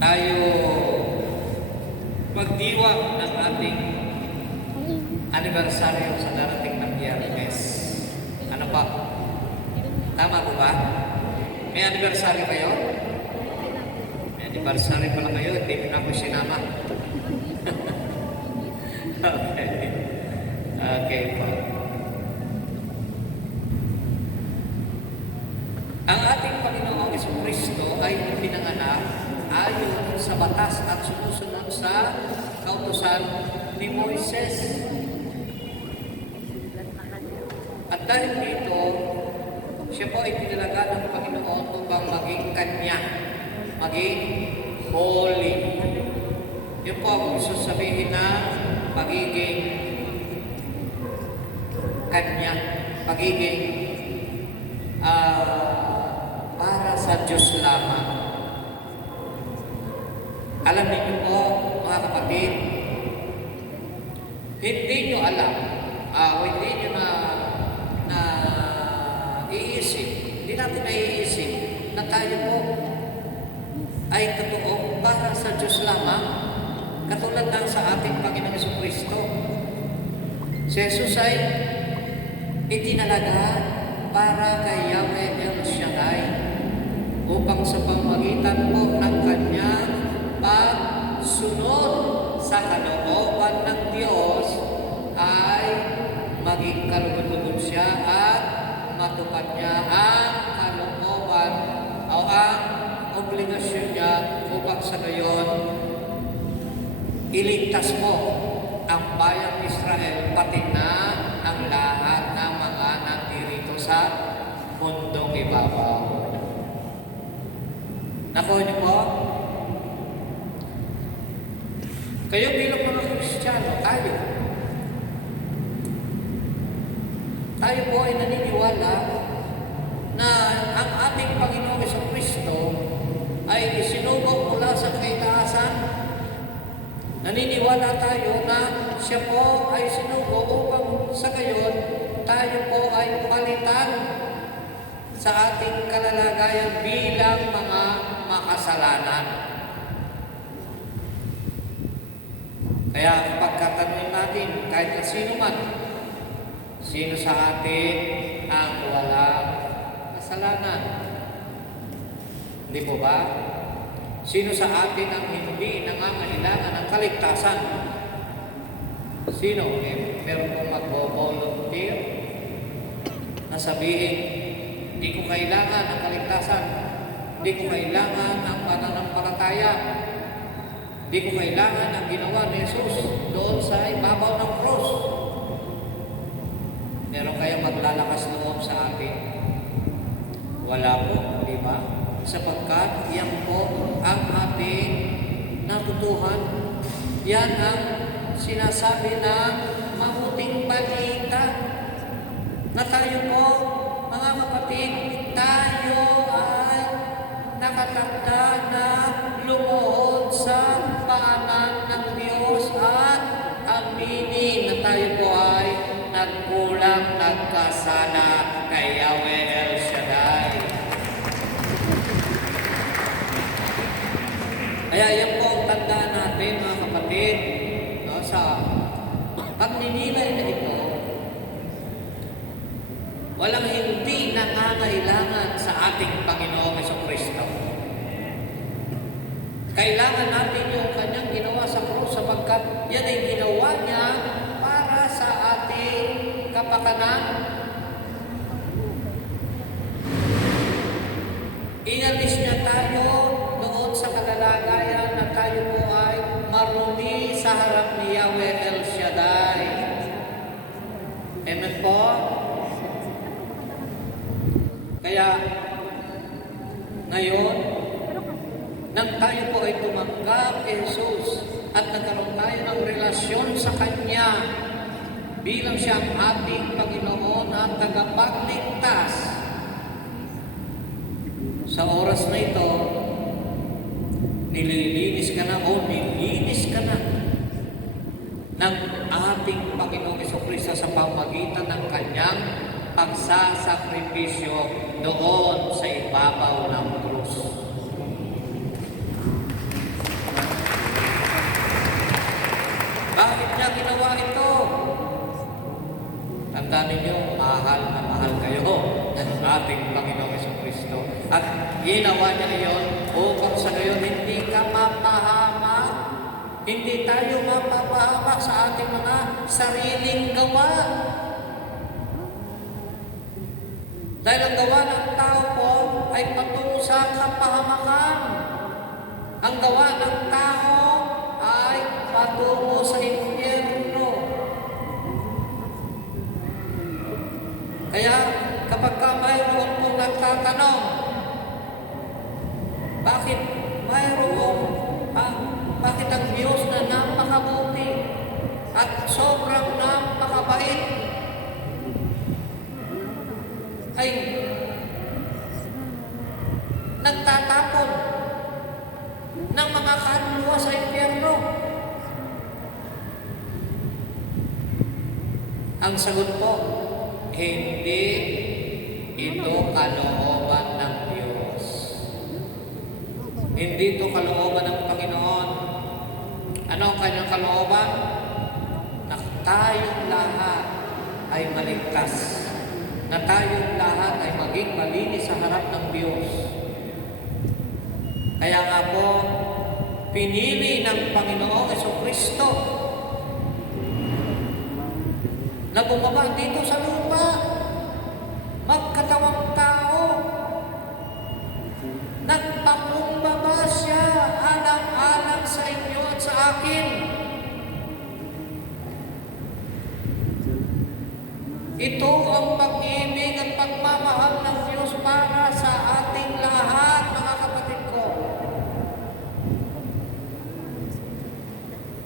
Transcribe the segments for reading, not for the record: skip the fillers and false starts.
tayo magdiwang ng ating anibersaryo sa darating ng Biyernes. Ano pa? Tama ko ba? May anibersaryo kayo? May anibersaryo pala kayo, hindi mo na ako sinama. Okay. Okay po. Ang ating Panginoong Jesucristo ay pinanganak ayon sa batas at sumusunod sa kautusan ni Moises. At dahil dito, siya po ay tinalaga ng Panginoon upang maging kanya, maging holy. Yun po ang gusto sabihin na pagiging kanya, pagiging para sa Diyos lamang. Alam niyo po, mga kapatid, hindi niyo alam, hindi niyo na iisip, hindi natin naiisip na tayo po ay totoo para sa Diyos lamang, katulad ng sa ating Panginoong Jesucristo. Si Jesus ay itinalaga para kay Yahweh El Shaddai upang sa pamamagitan po ng kanyang pagsunod sa kalooban ng Diyos ay maging kalugod-lugod siya at matupad niya ang kalooban o ang obligasyon niya upang sa gayon iligtas mo ang bayang Israel pati na ang lahat ng mga nandirito sa mundong ibabaw. Nakuha niyo po? Kayo bilang mga Kristiyano, tayo po ay naniniwala na ang ating Panginoong Jesucristo ay isinubok mula sa kaitaasan. Naniniwala tayo na siya po ay sinugo upang sa gayon tayo po ay palitan sa ating kalalagayan bilang mga makasalanan. Kaya pagkatanungin natin kahit na sino man, sino sa atin ang walang kasalanan? Hindi po ba? Sino sa atin ang hindi nangangailangan ng kaligtasan? Sino? Meron pong magbo-volunteer na sabihin, hindi ko kailangan ng kaligtasan, hindi ko kailangan ang pananampalataya, hindi ko kailangan ang ginawa ni Jesus doon sa ibabaw ng cross. Meron kaya maglalakas loob sa atin? Wala po, di ba? Sapagkat yan po ang ating natutuhan. Yan ang sinasabi ng mabuting balita na tayo po, mga kapatid, tayo ay nakatakda na lumuhod sa paanan ng Diyos at aminin na tayo po ay nagkulang, nagkasala kay Yahweh El Shaddai. Kaya yan po ang tandaan natin, mga kapatid, no, sa pagninilay na ito, walang hindi nangangailangan sa ating Panginoong Jesucristo. Kailangan natin yung kanyang ginawa sa krus sapagkat yan ay ginawa niya para sa ating kapakanan. Inalis niya tayo doon sa kalalagayan na tayo po ay marumi sa harap ni Yahweh El Shaddai. Amen po? Kaya, ngayon, nang tayo po ay tumanggap kay Jesus at nagkaroon tayo ng relasyon sa Kanya bilang siya ang ating Panginoon at tagapagligtas, sa oras na ito, nililinis ka na o nilinis ka na ng ating Panginoong Jesucristo sa pamagitan ng Kanyang pagsasakripisyo doon sa ibabaw ng krus. Tandaan ninyo, mahal na mahal kayo ng ating Panginoong Jesucristo. At ginawa niya iyon upang sa gayon hindi ka mapahamak. Hindi tayo mapapahamak sa ating mga sariling gawa. Dahil ang gawa ng tao po ay patungo sa kapahamakan. Ang gawa ng tao ay patungo sa impyerno. Kaya kapag mayroon pong nagtatanong, bakit ang Diyos na napakabuti at sobrang napakabait ay nagtatapon ng mga kaluluwa sa impyerno? Ang sagot po, hindi ito kalooban ng Diyos. Hindi ito kalooban ng Panginoon. Ano ang kanyang kalooban? Na tayong lahat ay maligtas. Na tayong lahat ay maging malinis sa harap ng Diyos. Kaya nga po, pinili ng Panginoong Jesucristo na bumaba dito sa lupa, magkatawang tao. Nagpakumbaba siya alang-alang sa inyo at sa akin. Ito ang pag-ibig at pagmamahal ng Diyos para sa ating lahat, mga kapatid ko.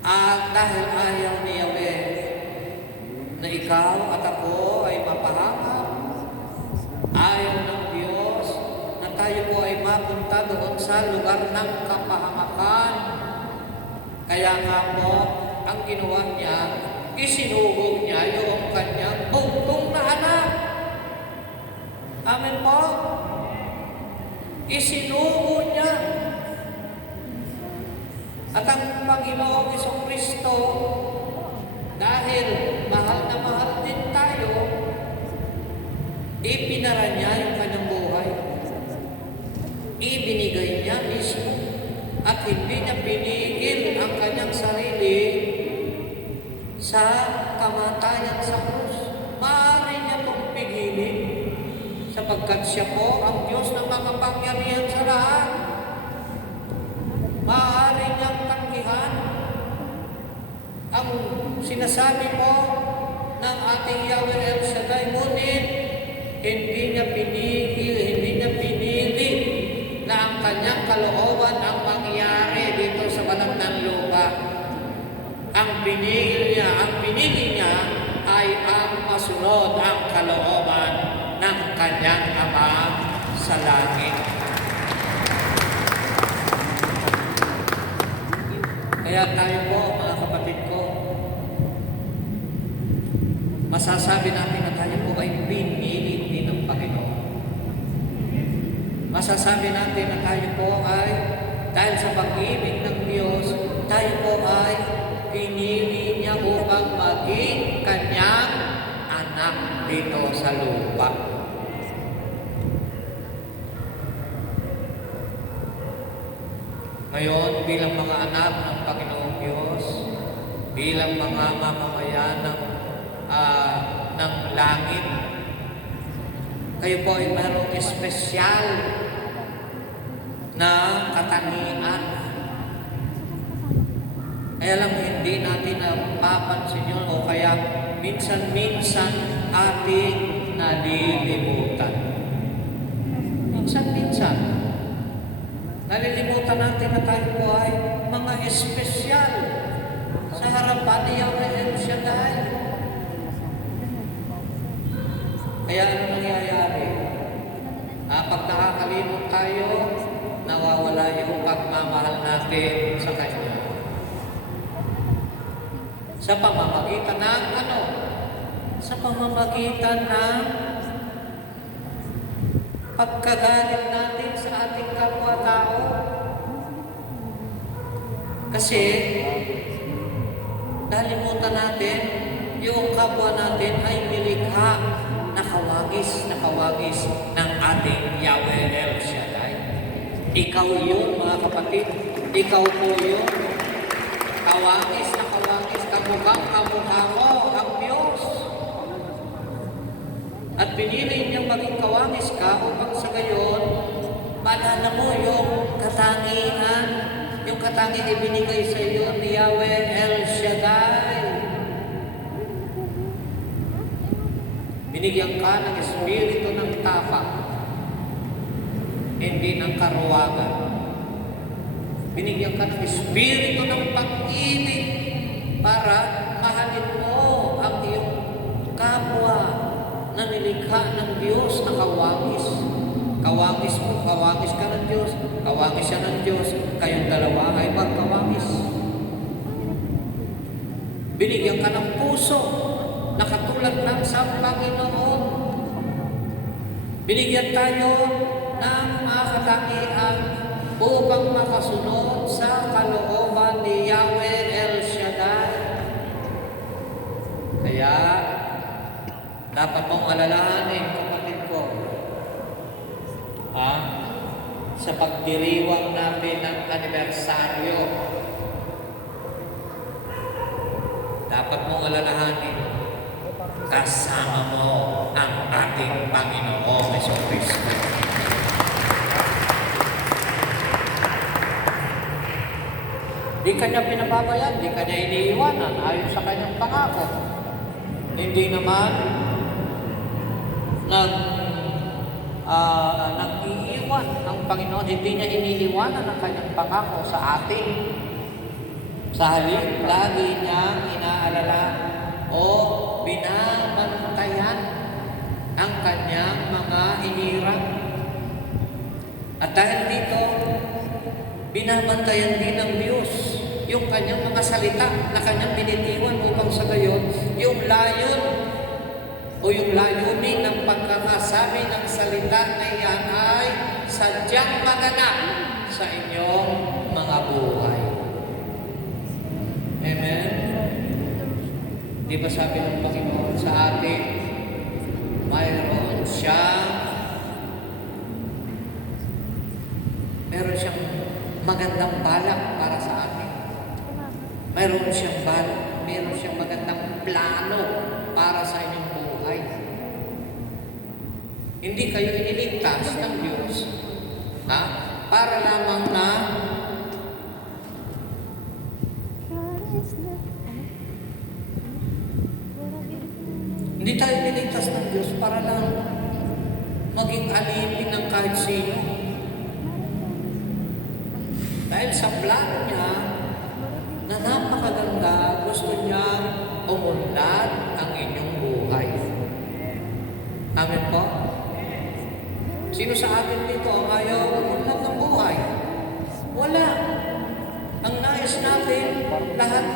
At dahil ayaw ni Yahweh na ikaw at ako ay mapahamak, ayaw ng Diyos na tayo po ay mapunta doon sa lugar ng kapahamakan. Kaya nga po, ang ginawa niya, isinugo niya yung kanyang bugtong na anak. Amen po? Isinugo niya. At ang Panginoong Jesucristo, dahil mahal na mahal din tayo, ipinara niya yung kanyang buhay. Ibinigay niya mismo. At hindi niya pinigil ang kanyang sarili sa kamatayan sa krus. Maaari niya itong pigilin sapagkat siya po ang Diyos ng mga pangyarihan sa lahat. Maaari niyang tanggihan ang sinasabi po ng ating Yahweh El Shaddai, ngunit hindi niya pinigil, hindi niya pinili na ang kanyang kalooban ang mangyari dito sa balat ng lupa. Ang pinili niya ay ang masunod ang kalooban ng kanyang Ama sa langit. Kaya tayo po, mga kapatid ko, masasabi natin na tayo po ay pinili din ng Panginoon. Masasabi natin na tayo po ay, dahil sa pag-ibig ng Diyos, tayo po ay pinili niya upang maging kanyang anak dito sa lupa. Ngayon, bilang mga anak ng Panginoong Diyos, bilang mga mamamayan ng langit, kayo po ay mayroong espesyal na katangian. Kaya lang hindi natin napapansin yun o kaya minsan-minsan ating nalilimutan. Minsan-minsan nalilimutan natin na tayo po ay mga espesyal sa harapan ni Yahweh El Shaddai. Kaya ano nangyayari? Pag nakakalimot tayo, nawawala yung pagmamahal natin sa Kanya. Sa pamamagitan ng ano? Sa pamamagitan ng pagkagalit natin sa ating kapwa-tao. Kasi nalimutan natin yung kapwa natin ay nilikha na kawagis ng ating Yahweh El Shaddai. Ikaw yun, mga kapatid. Ikaw po yun. Kawagis na kawagis, kamukha mo ang Diyos. At pinili niyang maging kawagis ka upang sa gayon, maalala mo yung katangian ibinigay sa iyo ni Yahweh El Shaddai. Binigyan ka ng espiritu ng tapak, hindi ng karuwagan. Binigyan ka ng espiritu ng pag-ibig para mahalin mo ang iyong kapwa na nilikha ng Diyos na kawagis. Kawagis mo, kawagis ka ng Diyos, kawagis siya ng Diyos, kayong dalawa ay magkawagis. Binigyan ka ng puso na katulad ng sa Panginoon. Binigyan tayo ng mga katangian upang makasunod sa kalooban ni Yahweh El Shaddai. Kaya, dapat mong alalahanin, kapatid ko, sa pagdiriwang natin ng anibersaryo, dapat mong alalahanin, kasama mo ang ating Panginoong Jesucristo. Di kanya pinababayaan, di kanya iniiwanan ayon sa kanyang pangako. Hindi naman nag-iiwan ang Panginoon, hindi niya iniiwanan ang kanyang pangako sa atin. Sa halip, lagi niyang inaalala o binabantayan ang kanyang mga hinirang. At dahil dito, binabantayan din ng Diyos yung kanyang mga salita na kanyang binitiwan upang sa gayon, yung layon o yung layunin ng pagkakasabi ng salita na iyan ay sadyang maganap sa inyong mga buhay. Amen? Di ba sabi ng Panginoon sa atin, mayroon siyang magandang balak para sa atin. Mayroon siyang balak, mayroon siyang magandang plano para sa inyong buhay. Hindi kayo iniligtas ng Diyos, para lamang na hindi tayo iniligtas ng Diyos para lang maging alipin ng kahit sino. Dahil sa plano niya na napakaganda, gusto niya umunlad ang inyong buhay. Amen po? Sino sa atin dito ang ayaw umunlad ng buhay? Wala. Ang nais natin, lahat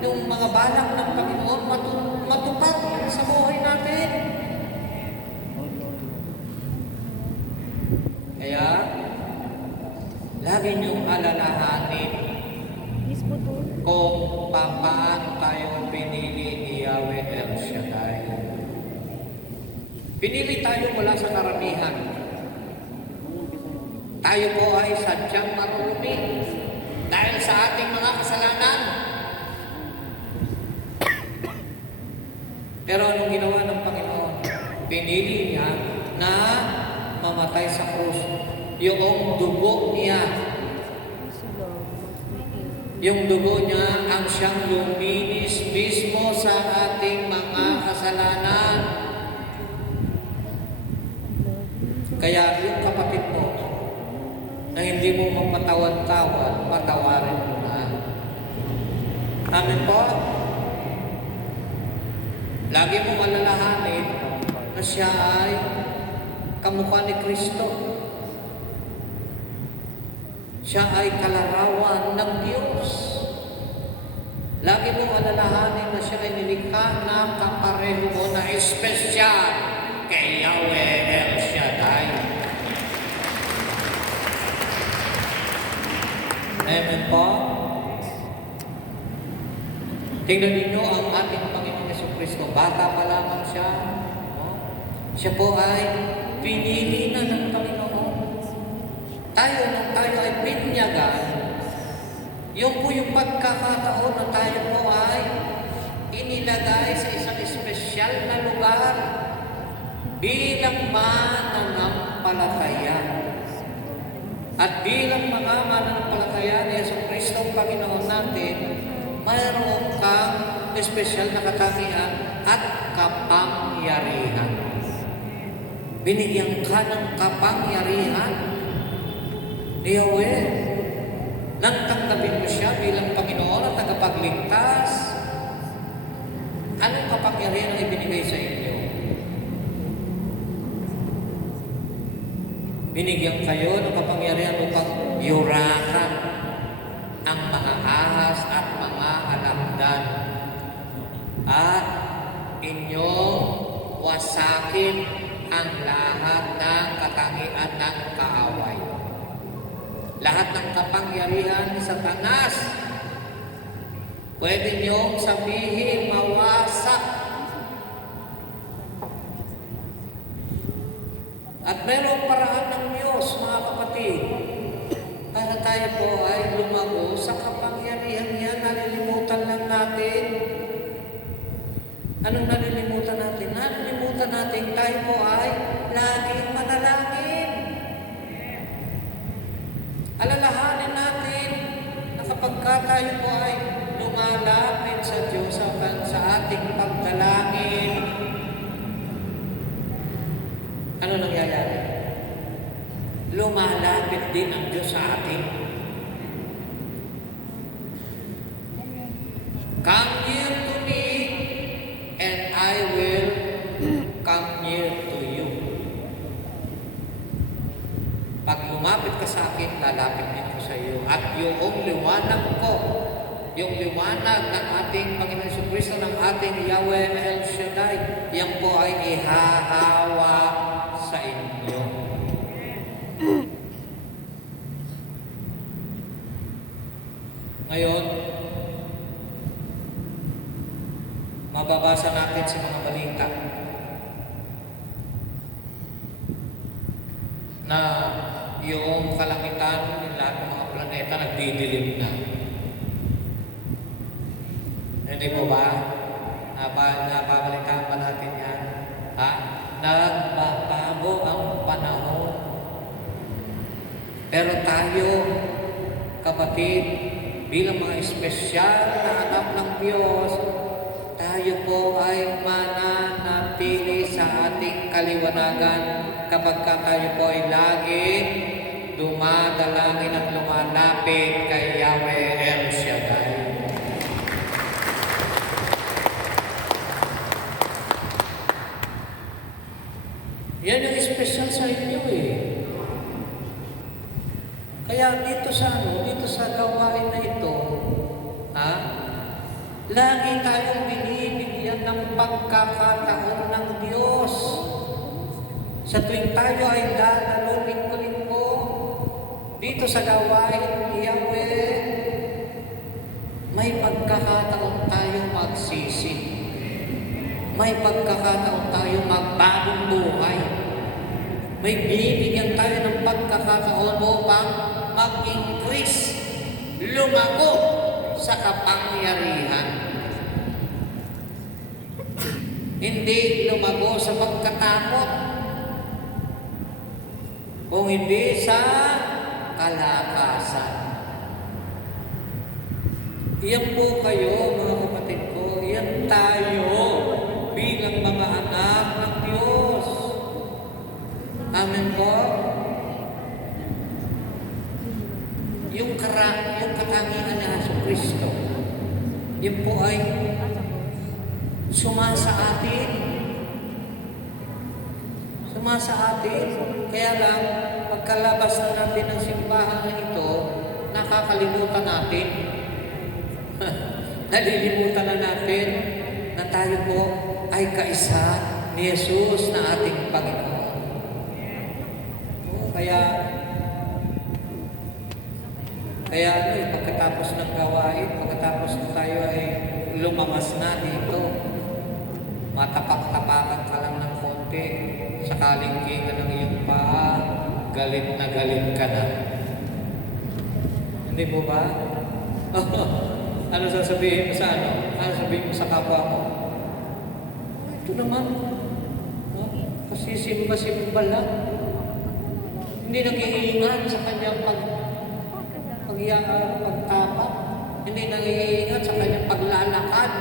ng mga balak ng Panginoon matupad sa buhay natin. Kaya, lagi niyong alalahanin kung paano tayo pinili ni Yahweh El Shaddai. Pinili tayo mula sa karamihan. Tayo po ay sadyang marumi dahil sa ating mga kasalanan. Pero anong ginawa ng Panginoon? Pinili niya na mamatay sa krus. Yung dugo niya, yung dugo niya ang siyang luminis mismo sa ating mga kasalanan. Kaya yung kapatid mo na hindi mo mapatawad-tawad, patawarin mo na. Amen po? Lagi mong alalahanin na siya ay kamukha ni Kristo. Siya ay kalarawan ng Diyos. Lagi mong alalahanin na siya ay nilikha na kapareho mo na espesyal kay Yahweh El Shaddai. Amen po? Tingnan ninyo ang ating Panginoon Jesucristo. Kristo. Bata pa lamang siya. No? Siya po ay pinili na ng Panginoon. Nung tayo ay binyagan, yung po yung pagkakataon na tayo po ay inilagay sa isang espesyal na lugar bilang mananampalataya. At bilang mga mananampalataya ni Jesucristo ang Panginoon natin, mayroon kang espesyal na katangian at kapangyarihan. Binigyan ka ng kapangyarihan ni Yahweh. Nang tanggapin mo siya bilang Panginoon at tagapagligtas, anong kapangyarihan ang ibinigay sa inyo? Binigyan kayo ng kapangyarihan upang yurakan ang mga ahas at mga alakdan at inyong wasakin ang lahat ng katangian ng kaaway. Lahat ng kapangyarihan sa Satanas, pwede niyong sabihin mawasak. At mayroong paraan ng Diyos, mga kapatid, para tayo po ay lumago sa kapangyarihan niya. Nalilimutan lang natin. Anong nalilimutan natin? Nalilimutan natin tayo po ay laging manalangin. Alalahanin natin na kapag tayo po ay lumalapit sa Diyos sa ating pagdalangin, ano nangyayari? Lumalapit din ang Diyos sa atin. Come near to me and I will come near to you. Pag lumapit ka sa akin, lalapit din ko sa iyo. At yung liwanag ko, yung liwanag ng ating Panginoon Jesucristo, ng ating Yahweh El Shaddai, yan po ay ihahawa sa inyo. Ngayon, mababasa natin sa mga balita na yung kalangitan ng lahat ng mga planeta nagdidilim na. Hindi po ba? Napabalitaan pa natin yan. Ha? Nagbabago ang panahon. Pero tayo, kapatid, bilang mga espesyal na anak ng Diyos, tayo po ay mananatili sa ating kaliwanagan kapag tayo po ay laging dumadalangin at lumalapit kay Yahweh El Shaddai. Yan yung espesyal sa inyo eh. Kaya dito sa gawain na ito, lagi tayong binibigyan ng pagkakataon ng Diyos. Sa tuwing tayo ay dadalo linggo-linggo, dito sa gawain ni Yahweh, may pagkakataon tayo magsisi. May pagkakataon tayo magbagong buhay. May binibigyan tayo ng pagkakataon upang mag-increase, lumago sa kapangyarihan. Hindi lumago sa pagkatakot, kung hindi sa kalakasan. Iyan po kayo, mga kapatid ko, iyan tayo bilang mga anak ng Diyos. Amen po? Yung katangian ni Jesucristo, yun po ay sumasa atin. Sumasa atin. Kaya lang, pagkalabas na natin ng simbahan na ito, nakakalimutan natin. Nalilimutan na natin na tayo po ay kaisa ni Jesus na ating Panginoon. Kaya pagkatapos ng gawain, pagkatapos na tayo ay lumamas na dito, Matapak-tapakan ka lang ng konti, sa kalingkingan ng iyong paa, galit na galit ka na. Hindi mo ba? Ano sasabihin mo sa ano? Ano sasabihin mo sa kapwa mo? Ito naman, no? Kasi simba-simba lang. Hindi nag-iingat sa kanyang pagtapak. Hindi nag-iingat sa kanyang paglalakad.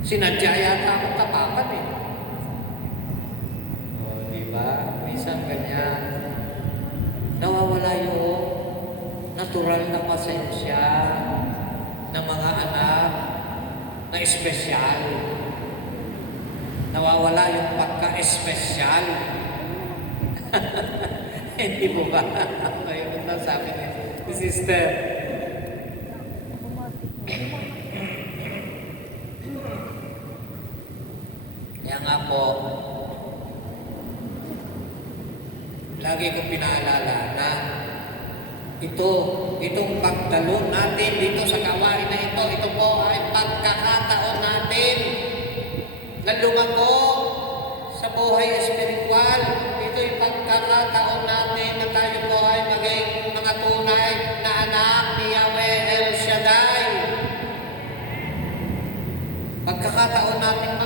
Sinadya yata ang tapakan eh. O, diba? Minsan ganyan. Nawawala yung natural na pasensya ng mga anak na espesyal. Nawawala yung pagka-espesyal. Hindi mo ba? Ayun ang sabi ni sister. Kaya nga po, lagi kong pinaalala na itong pagdalo natin dito sa gawain na ito po ay pagkakataon natin na lumako sa buhay espiritual. Ito yung pagkakataon natin na tayo po ay maging mga tunay na anak ni Yahweh El Shaddai. Pagkakataon natin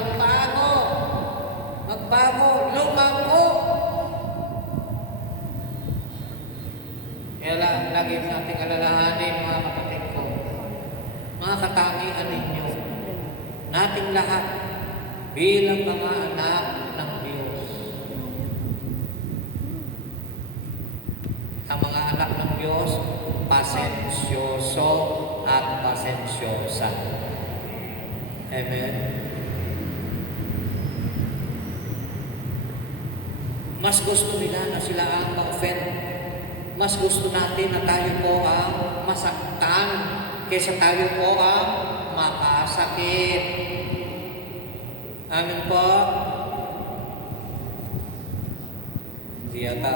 magbago, lumako. Kaya lagi nating alalahanin, mga kapatid ko, mga katangian ninyo, nating lahat bilang mga anak ng Diyos. Ang mga anak ng Diyos, pasensyoso at pasensyosa. Amen. Mas gusto nila na sila ang mag-offend. Mas gusto natin na tayo po ang masaktan kaysa tayo po ang makasakit. Amen po? Hindi yata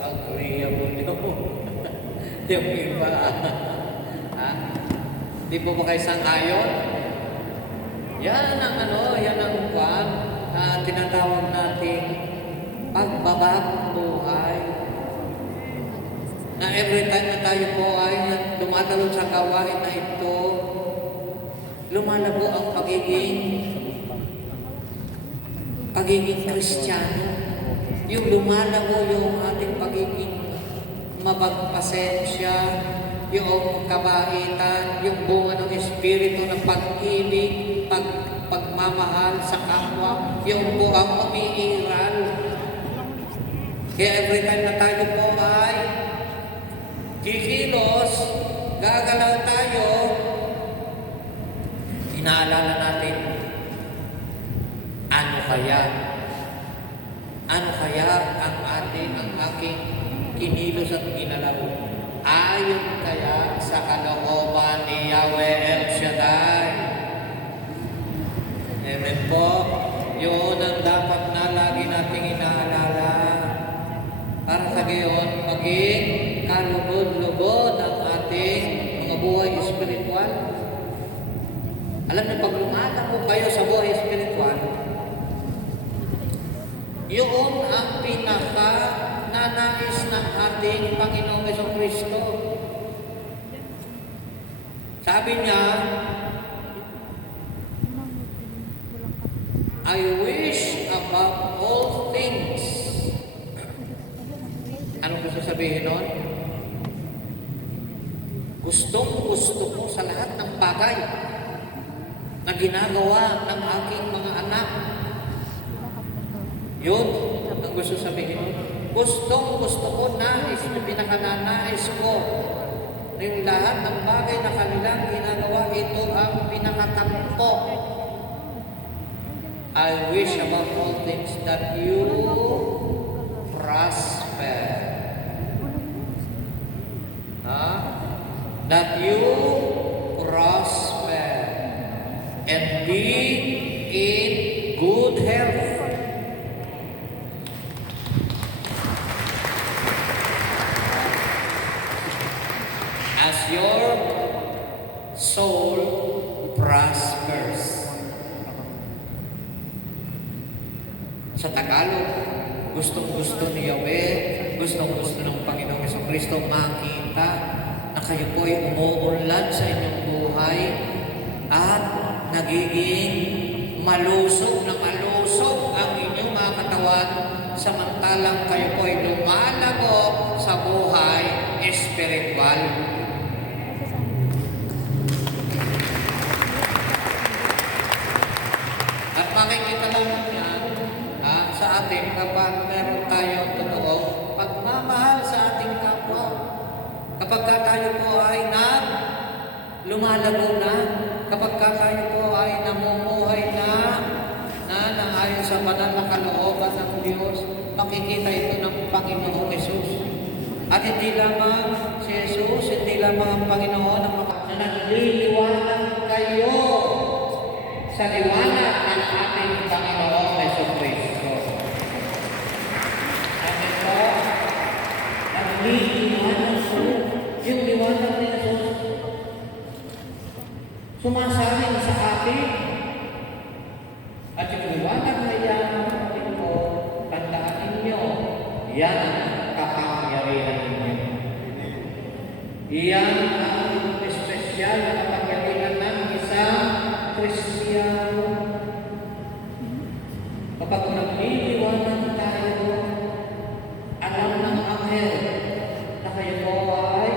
agree ako nyo. Yung iba. Ha? Di po ba kayo sang-ayon? Yan ang kwan na tinatawag nating pagbabagong buhay. Na every time na tayo po ay dumatalon sa gawain na ito, lumalago ang pagiging Kristiyano. Yung lumalago yung ating pagiging mapagpasensya, yung kabaitan, yung bunga ng Espiritu ng pag-ibig, pagmamahal sa kapwa, yung buang umiiral. Kaya every time na tayo po ay kikilos, gagalaw tayo, inaalala natin, ano kaya ang aking kinilos at ginalaw? Ayon kaya sa kalooban ni Yahweh El Shaddai? Amen po. Yun ang dapat na lagi nating inaalala. Para sa gayon, maging kalugod-lugod ang ating mga buhay espiritual. Alam niyo, pag lumalago kayo sa buhay espiritual, yun ang pinaka-nanais ng ating Panginoong Jesucristo. Sabi niya, I wish above all things. Anong gusto sabihin nun? Gustong-gusto ko sa lahat ng bagay na ginagawa ng aking mga anak. Yun ang gusto sabihin. Gustong-gusto ko, nais, pinakananais ko yung lahat ng bagay na kanilang ginagawa, ito ang pinakatampo. I wish above all things that you prosper. That you prosper and be in good health. As your soul prospers. Sa Tagalog, gustong-gusto ni Yahweh, gustong-gusto ng Panginoong Jesucristo makita na kayo po ay umuunlad sa inyong buhay at nagiging malusog na malusog ang inyong mga katawan samantalang kayo po ay lumalago sa buhay espiritual. At makikita lang yan sa atin kapag meron tayong totoo pagmamahal sa ating kapwa. Kapag tayo po ay lumalago na, kapag tayo po ay namumuhay na ayon sa banal na kalooban ng Diyos, makikita ito ng Panginoong Jesus. At hindi lamang si Jesus, hindi lamang ang Panginoon ang nagliliwanag kayo sa liwanag ng ating Panginoong Jesucristo. Amen po? Nagliliwanag po yung liwanag ni Jesus. Sumasaling sa atin. At yung liwanag na yan, po, tandaan ninyo, yan ang kapangyarihan ninyo. Iyan ang espesyal na kapangyarihan ng isang Kristiyano. Kapag nagliliwanag tayo, alam ng anghel na kayo po ay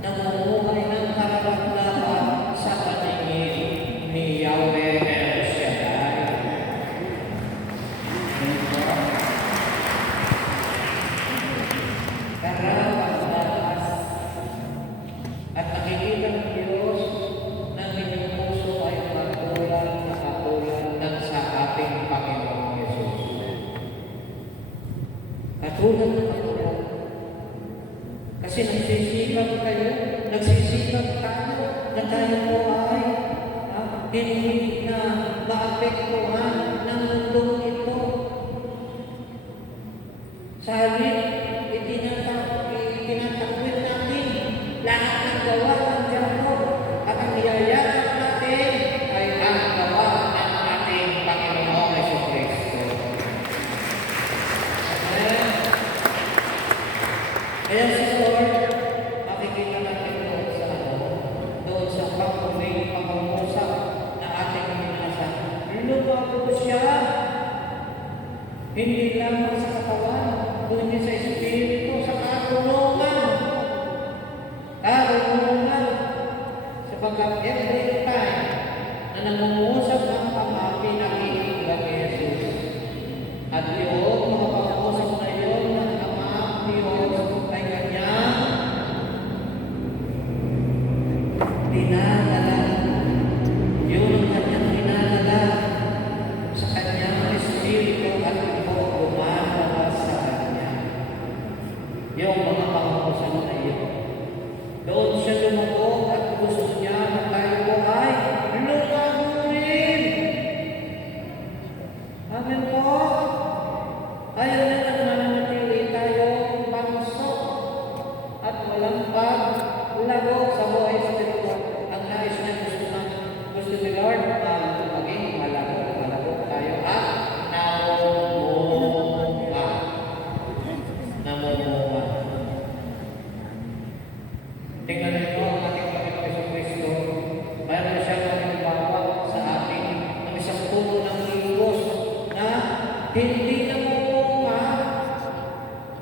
namumuhay ng karapat-dapat sa paningin ni Yahweh El Shaddai. Karapat-dapat at nakikita ng Diyos na inyong puso ay katulad ng sa ating Panginoong Yesus. Katulad ng katulad. Kasi nagsisikap kayo, nagsisikap tayo, na tayo po ay hindi na maapektuhan ng mundong ito. Sa halip, itinatakwil natin lahat ng gawa ng diablo at ang niyayakap natin ay ang gawa ng ating Panginoong Jesucristo. Amen. Kaya si Lord, makikita natin doon sa pangungusap na ating minasa. Lumago siya, hindi lamang sa katawan, kundi sa Espiritu, sa karunungan. Karunungan, sapagkat every time na nangungusap ng Ama, pinakikinggan ni Jesus. At yun, mga pag-uusap na yun ng Ama, Diyos, ay kanyang dinadala. Yun ang kanyang dinadala sa kanyang Espiritu at ito lumalabas sa kanya. Yung mga pag-uusap na yun. Doon siya lumako at gusto niya na tayo po ay lumaguin. Amen po. Ayaw na nananatili tayo pangsok at walang paglago sa buhay spiritual. Ang nais niya gusto ni Lord na maging malago tayo at namumunga. Tingnan ninyo ang ating Panginoong Jesucristo. Mayroon siya halimbawa sa atin ng isang puno ng higos na hindi namumunga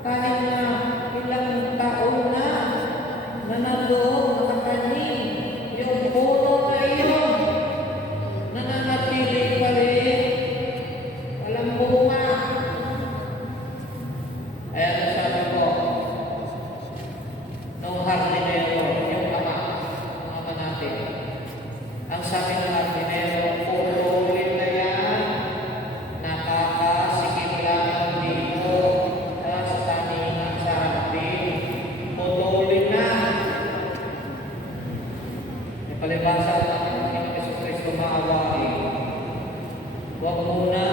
kahit na ilang taon na nandoon nakatanim yung puno na iyon, nananatili pa rin, walang bunga. Ayan ang sabi ko, noong hardinero, yung ama natin, ang sabi ng hardinero, putulin na yan, nakakasikip lang dito sa taningan sa hardin, putulin na. May palibasa natin ng Jesucristo maawain. Huwag muna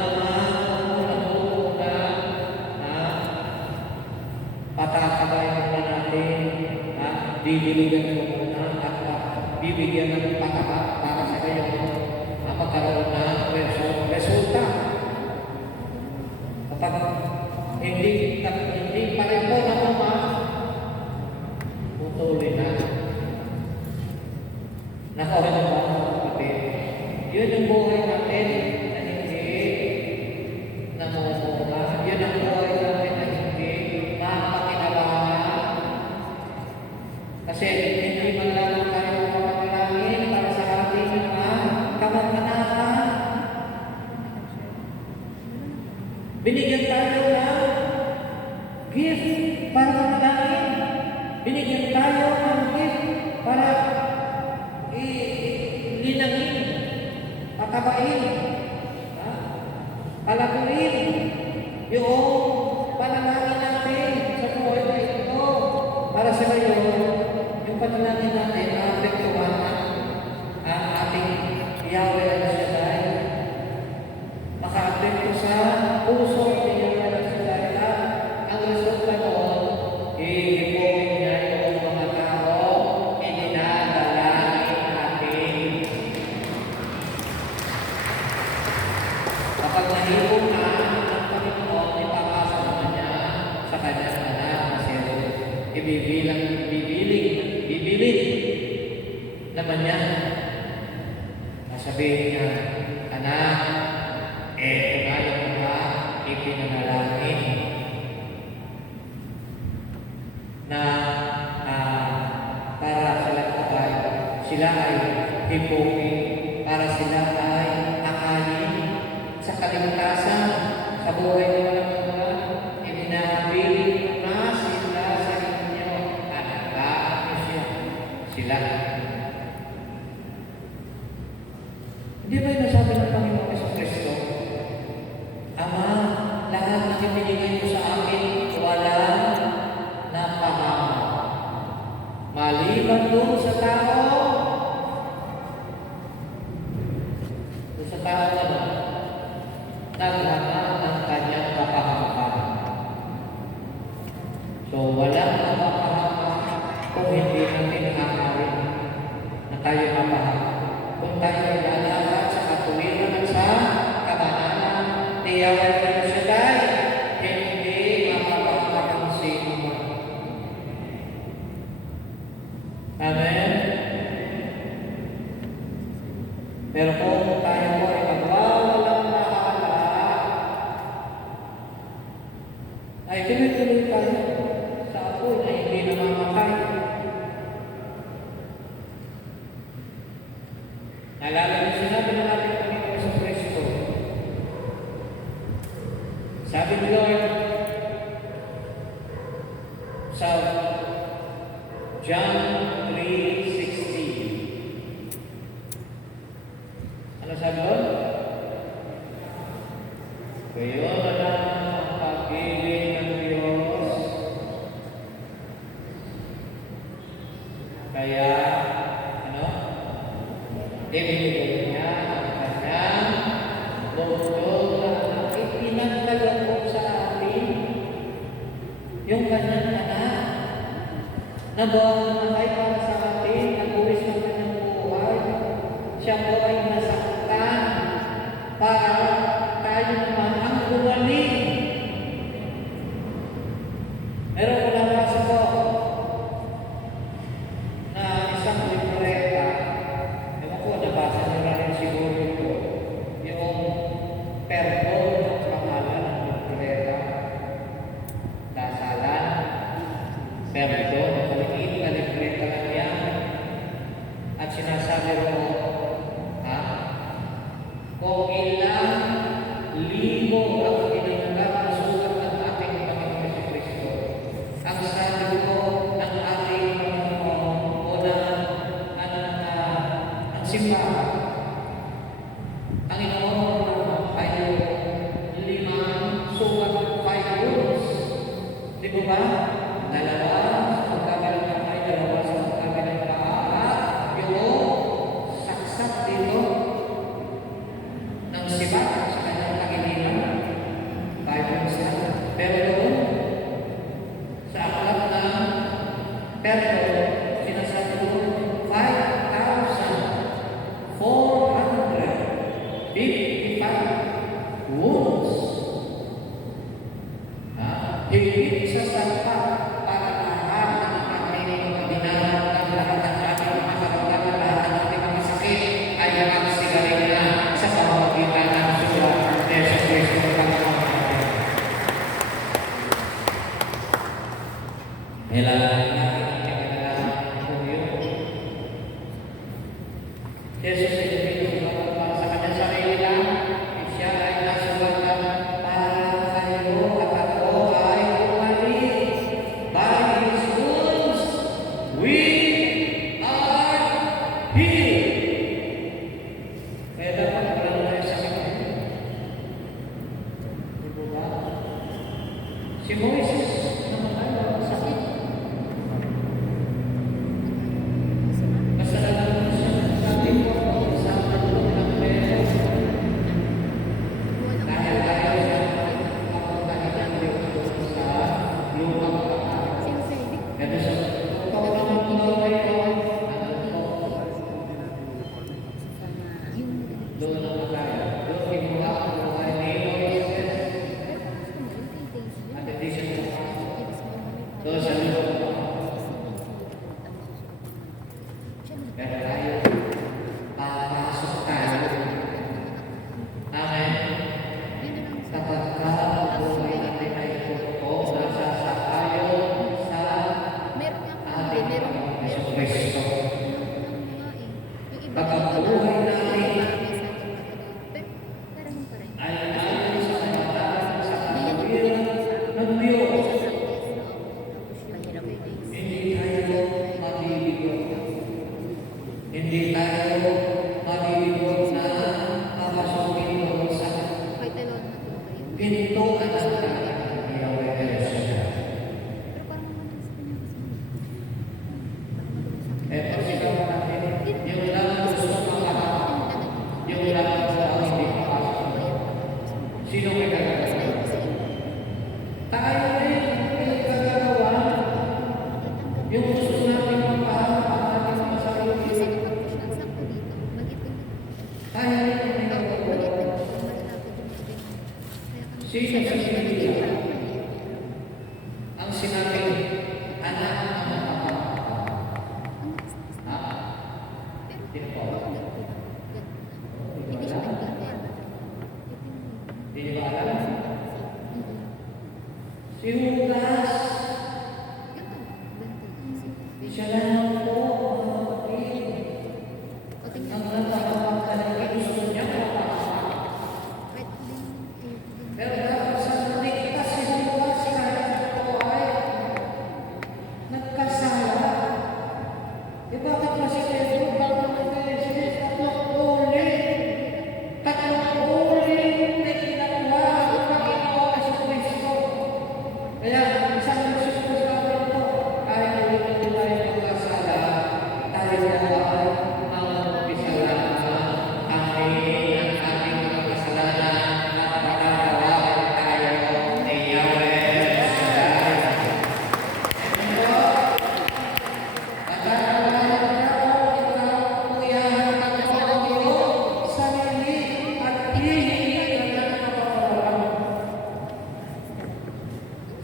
patatabayan na natin, didiligan mo muna at bibigyan ng pataka para sa kayo magkaroon ng resulta. Kapag hindi pareho na naman, tutuloy na. Nakuha na ba mga kapatid? Yun ang buhay natin na hindi namumuha. Yun ang buhay natin na hindi mapakinabangan. Kasi hindi man lang tayo mapanalangin para sa ating mga kamag-anak. Binigyan tayo ng gift para manalangin. Binigyan tayo ng gift para linangin, patabain, palaguin yung panalangin natin sa buhay na ito. Para sa ngayon, yung panalangin natin na-apektuhan ang ating Yahweh al-Shaddai. Maka-apekto sa puso ni Yahweh al-Shaddai. Ang resulta doon, ihipuin niya yung mga tao, idinadalangin natin. Kapag nahipon na ang Panginoon, ipapasa naman niya sa kanyang anak na si Jesus. Ibibilin naman niya. Sabihin niya, anak, eto nga yung mga ipinanalangin na para sila ay hipuin, para sila ay akayin sa kaligtasan sa buhay ng walang hanggan. Ibinabilin na sila sa inyo at nagkakos niyo sila. Hindi ba yung nasabi ng Panginoon sa Kristo? Ama, lahat na ibinigay mo sa akin, walang napahama. Maliban doon sa tao, naghanap ng kanyang kapahamakan. So, walang napahama kung hindi natin hamarin na tayo mapahama. Kung tayo ay lalakad sa katuwiran at sa kabanalan ni Yahweh al-Shaddai, hindi mapapahamak ang sino man. Amen? Pero kung tayo po ay magwawalang mahala, ay tuloy-tuloy tayo sa apoy na hindi namamatay. Nalala niyo sinabi na natin Panginoon sa Kristo. Sabi ni Lord sa John 3:16. Ano sabi Lord? Kayo na lang ang pag-ibig ng Diyos. Kaya, ibinigay niya ang kanyang bundok na anak. Ipinagkaloob sa atin yung kanyang anak na buhay para sa atin, nag-uwis ng kanyang buhay. Siya po ay nasaktan para tayo naman ang gumaling. Meron ko lang kasi po na isang libreta. Nabasa nyo na rin siguro ito, yung perdon ng pangalan ng libreta. Dasalan, perdon, maliit na libreta lang yan. At sinasabi ko, kung ilang libo ang tinanggap na sulat ng ating Panginoon si Kristo, ang sabi ko ng ating Panginoon o ang simbahan, Panginoon ay 5 sulat 5 euros. Di ba ba? 2 sa pagkabalang kamay, 2 sa pagkabalang paa, yung gusto namin mapahal ang ating mga sarili. Kasi naman po siya sakto dito. Maliit din. Kaya rin kami Maliit nagawa. din po. Malapit din po din. Kaya kami Sino sa Biblia ang sinabing anak ng mga ha? Sino po? Hindi siya nag-ganyan. Hindi niyo ba alam? Si Judas, siya lang po, mga kapatid. Ang nagpapakalaga, gusto niya pero dapat sa naligtas si Judas kahit ito ay nagkasala. E bakit ba si Pedro? Bakit tatlong uli na ginagawa ang Panginoon na si Kristo. Kaya isang nagsusunod sa atin ito, kahit hindi tayo magkasala, tayo na ay ang magkasalanan, ang ating mga kasalanan, at makakawin tayo ni Yahweh Shaddai.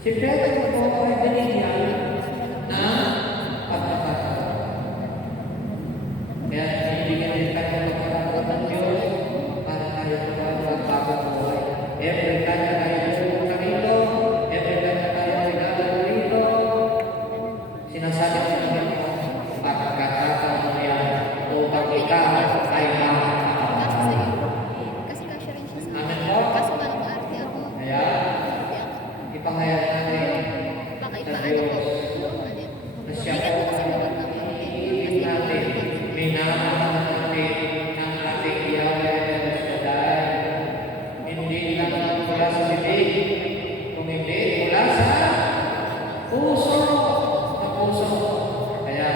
Si Pedro po ay binigyan na pagkakataon. Kaya binibigyan din tayo ng pagkakataon ng Diyos para tayo magpapagod buhay. Every time na tayo pumunta rito, every time na tayo nagdadalo rito, sinasabi ko sa Panginoon, pagkakataon yan upang ikaw ay makakapagod. Kasi kasya rin siya sa Amen akin. po. Kaso nga nung arte ako. Kaya, Arte ako. ipangayag natin Baka sa ipaano ko. Diyos na siya Bigat ko kasi maganda ako. pag-ibig natin, minamahal natin ang ating Yahweh Shaddai. Hindi lang mula sa bibig, kung hindi mula sa puso. Kaya,